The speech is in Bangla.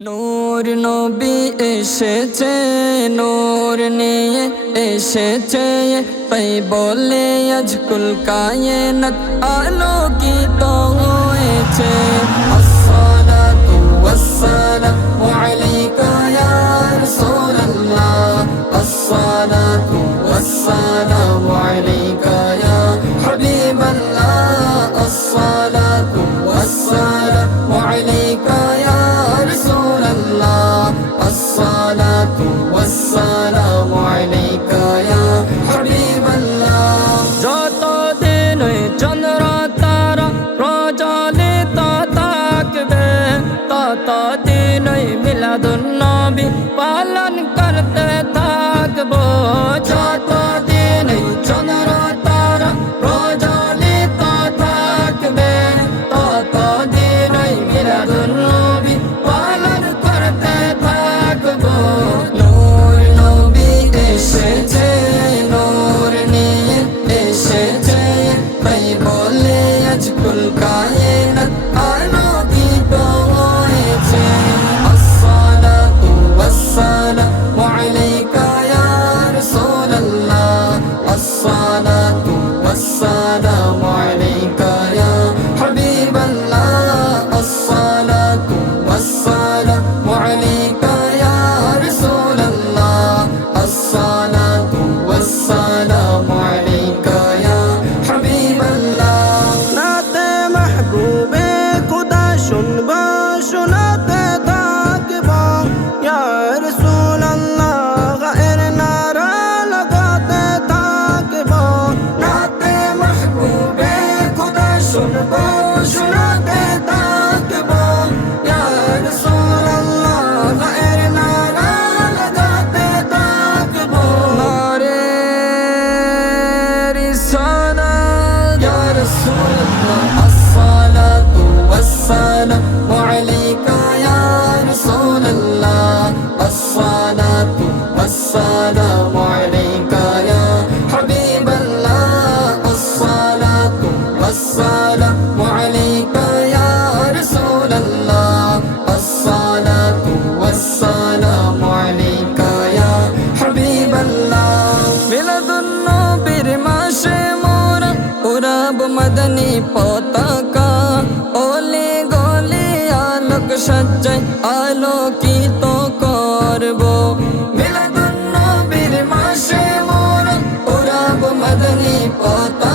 নূর নবী এসেছে নূর নিয়ে এসেছে তাই বলে আজ কুল কায়নাত আলোকিত হয়েছে আসসালাতু ওয়াসসালামু আলাইকা ইয়া রাসূলুল্লাহ আসসালাতু ওয়াসসালামু আলাইকা ইয়া হাবিবাল্লাহ আলাইকা ইয়া হাবিবাল্লাহ যত দিন চন্দ্র তারা প্রজ্বলিত থাকবে, তত দিন মিলাদুন পালন করতে থাকব। যত দিন চন্দ্র তারা থাকবে, তত দিন سنتا شنا دیتا کہ اللہ غیر نارا لگا دیتا کہ نارے رسالہ یا رسول اللہ الصلاة والسلام علیکہ یا رسول اللہ الصلاة والسلام হাবিবাল্লাহ মিলাদুন নবীর মাসে মদনী পতাকা। ওলে গলে আলোক সজ্জায় আলোকিত করব। মিলাদুন নবীর মাসে মোরা উড়াব মদনী পতাকা।